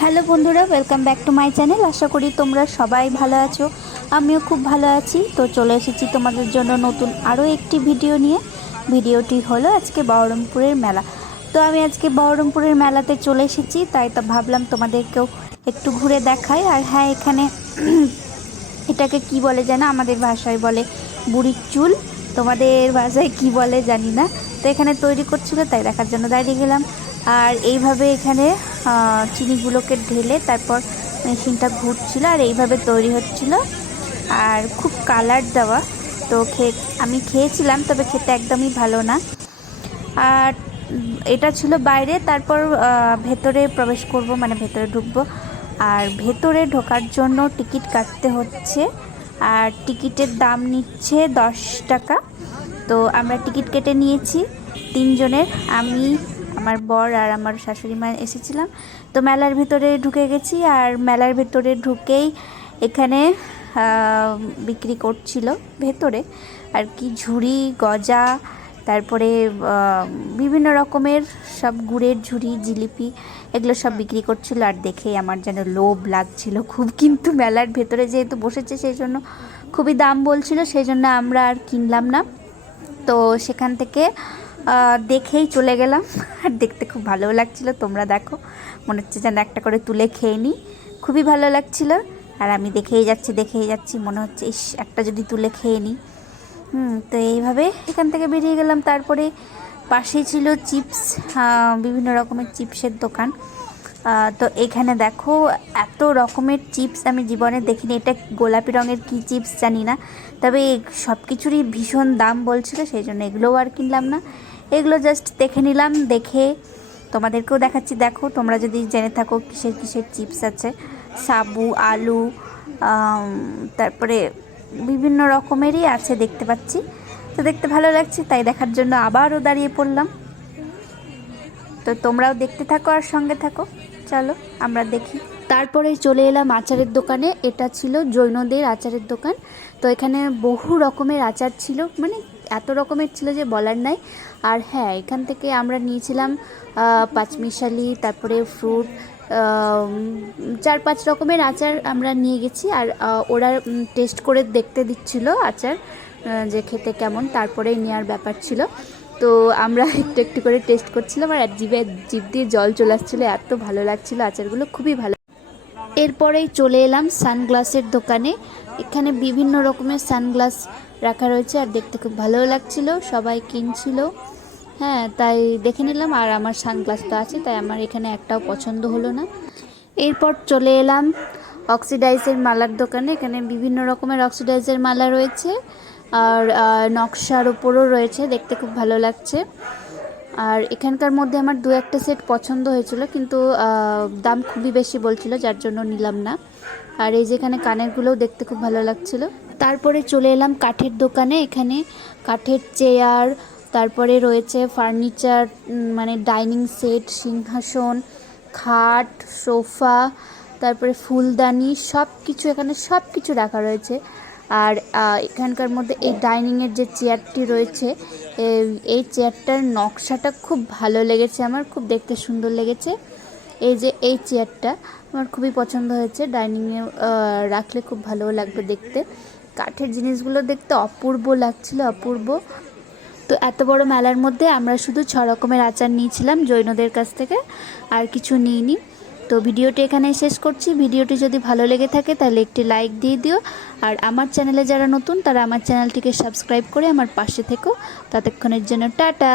Hello বন্ধুরা, welcome back to my channel. আশা করি তোমরা সবাই ভালো আছো। আমিও খুব ভালো আছি। তো চলে এসেছি তোমাদের জন্য নতুন আরও একটি ভিডিও নিয়ে। ভিডিওটি হলো আজকে বহরমপুরের মেলা। তো আমি আজকে বহরমপুরের মেলাতে চলে এসেছি, তাই তো ভাবলাম তোমাদেরকেও একটু ঘুরে দেখাই। আর হ্যাঁ, এখানে এটাকে কি বলে যেন, আমাদের ভাষায় বলে বুড়ির চুল, তোমাদের ভাষায় কি বলে জানি না। তো এখানে তৈরি করছিল, তাই দেখার জন্য দাঁড়িয়ে গেলাম। আর এইভাবে এখানে চিনিগুলোকে ঢেলে তারপর মেশিনটা ঘুরছিল আর এইভাবে তৈরি হচ্ছিল। আর খুব কালার দেওয়া। তো আমি খেয়েছিলাম, তবে খেতে একদমই ভালো না। আর এটা ছিল বাইরে। তারপর ভেতরে প্রবেশ করব, মানে ভেতরে ঢুকবো। আর ভেতরে ঢোকার জন্য টিকিট কাটতে হচ্ছে। আর টিকিটের দাম নিচ্ছে 10 টাকা। তো আমরা টিকিট কেটে নিয়েছি তিনজনের। আমি, আমার বর আর আমার শাশুড়ি মা এসেছিলাম। তো মেলার ভিতরে ঢুকে গেছি। আর মেলার ভিতরে ঢুকেই এখানে বিক্রি করছিল ভেতরে আর কি ঝুড়ি, গজা, তারপরে বিভিন্ন রকমের সব গুড়ের ঝুড়ি, জিলিপি, এগুলো সব বিক্রি করছিল। আর দেখেই আমার যেন লোভ লাগছিল খুব, কিন্তু মেলার ভেতরে যেহেতু বসেছে সেই জন্য খুবই দাম বলছিল, সেই জন্য আমরা আর কিনলাম না। তো সেখান থেকে দেখেই চলে গেলাম। আর দেখতে খুব ভালো লাগছিল, তোমরা দেখো, মনে হচ্ছে যেন একটা করে তুলে খেয়ে নিই, খুবই ভালো লাগছিল। আর আমি দেখেই যাচ্ছি, মনে হচ্ছে ইস, একটা যদি তুলে খেয়ে নিই। তো এইভাবে এখান থেকে বেরিয়ে গেলাম। তারপরে পাশেই ছিল চিপস, বিভিন্ন রকমের চিপসের দোকান। তো এখানে দেখো, এত রকমের চিপস আমি জীবনে দেখিনি। এটা গোলাপি রঙের কি চিপস জানি না, তবে সব কিছুরই ভীষণ দাম বলছিল, সেই জন্য এগুলোও আর কিনলাম না। এগুলো জাস্ট দেখে নিলাম, দেখে তোমাদেরকেও দেখাচ্ছি। দেখো, তোমরা যদি জেনে থাকো কিসের কিসের চিপস আছে। সাবু, আলু, তারপরে বিভিন্ন রকমেরই আছে দেখতে পাচ্ছি। তো দেখতে ভালো লাগছে, তাই দেখার জন্য আবারও দাঁড়িয়ে পড়লাম। তো তোমরাও দেখতে থাকো আর সঙ্গে থাকো, চলো আমরা দেখি। তারপরে চলে এলাম আচারের দোকানে। এটা ছিল জৈনদের আচারের দোকান। তো এখানে বহু রকমের আচার ছিল, মানে এত রকমের ছিল যে বলার নাই। আর হ্যাঁ, এখান থেকে আমরা নিয়েছিলাম পাঁচমিশালি, তারপরে ফ্রুট, 4-5 রকমের আচার আমরা নিয়ে গেছি। আর ওরা টেস্ট করে দেখতে দিচ্ছিল আচার, যে খেতে কেমন, তারপরেই নেওয়ার ব্যাপার ছিল। তো আমরা একটু একটু করে টেস্ট করছিলাম। আর জিভ দিয়ে জল চলে আসছিলো, এত ভালো লাগছিলো আচারগুলো, খুবই ভালো। এরপরেই চলে এলাম সানগ্লাসের দোকানে। এখানে বিভিন্ন রকমের সানগ্লাস রাখা রয়েছে আর দেখতে খুব ভালো লাগছিল, সবাই কিনছিল। হ্যাঁ, তাই দেখে নিলাম। আর আমার সানগ্লাস তো আছে, তাই আমার এখানে একটাও পছন্দ হলো না। এরপর চলে এলাম অক্সিডাইজের মালার দোকানে। এখানে বিভিন্ন রকমের অক্সিডাইজের মালা রয়েছে আর নকশার ওপরও রয়েছে, দেখতে খুব ভালো লাগছে। আর এখানকার মধ্যে আমার 2-1টা সেট পছন্দ হয়েছিল, কিন্তু দাম খুবই বেশি বলছিল, যার জন্য নিলাম না। আর এই যেখানে কানেরগুলোও দেখতে খুব ভালো লাগছিল। তারপরে চলে এলাম কাঠের দোকানে। এখানে কাঠের চেয়ার, তারপরে রয়েছে ফার্নিচার, মানে ডাইনিং সেট, সিংহাসন, খাট, সোফা, তারপরে ফুলদানি, সব কিছু, এখানে সব কিছু রাখা রয়েছে। আর এখানকার মধ্যে এই ডাইনিংয়ের যে চেয়ারটি রয়েছে, এই চেয়ারটার নকশাটা খুব ভালো লেগেছে আমার, খুব দেখতে সুন্দর লেগেছে। এই যে এই চেয়ারটা আমার খুবই পছন্দ হয়েছে, ডাইনিংয়ে রাখলে খুব ভালো লাগবে দেখতে। কাঠের জিনিসগুলো দেখতে অপূর্ব লাগছিল, অপূর্ব। তো এত বড় মেলার মধ্যে আমরা শুধু 6 রকমের আচার নিয়েছিলাম জৈনদের কাছ থেকে, আর কিছু নিইনি। তো ভিডিওটি এখানেই শেষ করছি। ভিডিওটি যদি ভালো লেগে থাকে তাহলে একটি লাইক দিয়ে দিও। আর আমার চ্যানেলে যারা নতুন তারা আমার চ্যানেলটিকে সাবস্ক্রাইব করে আমার পাশে থেকো। ততক্ষণের জন্য টাটা।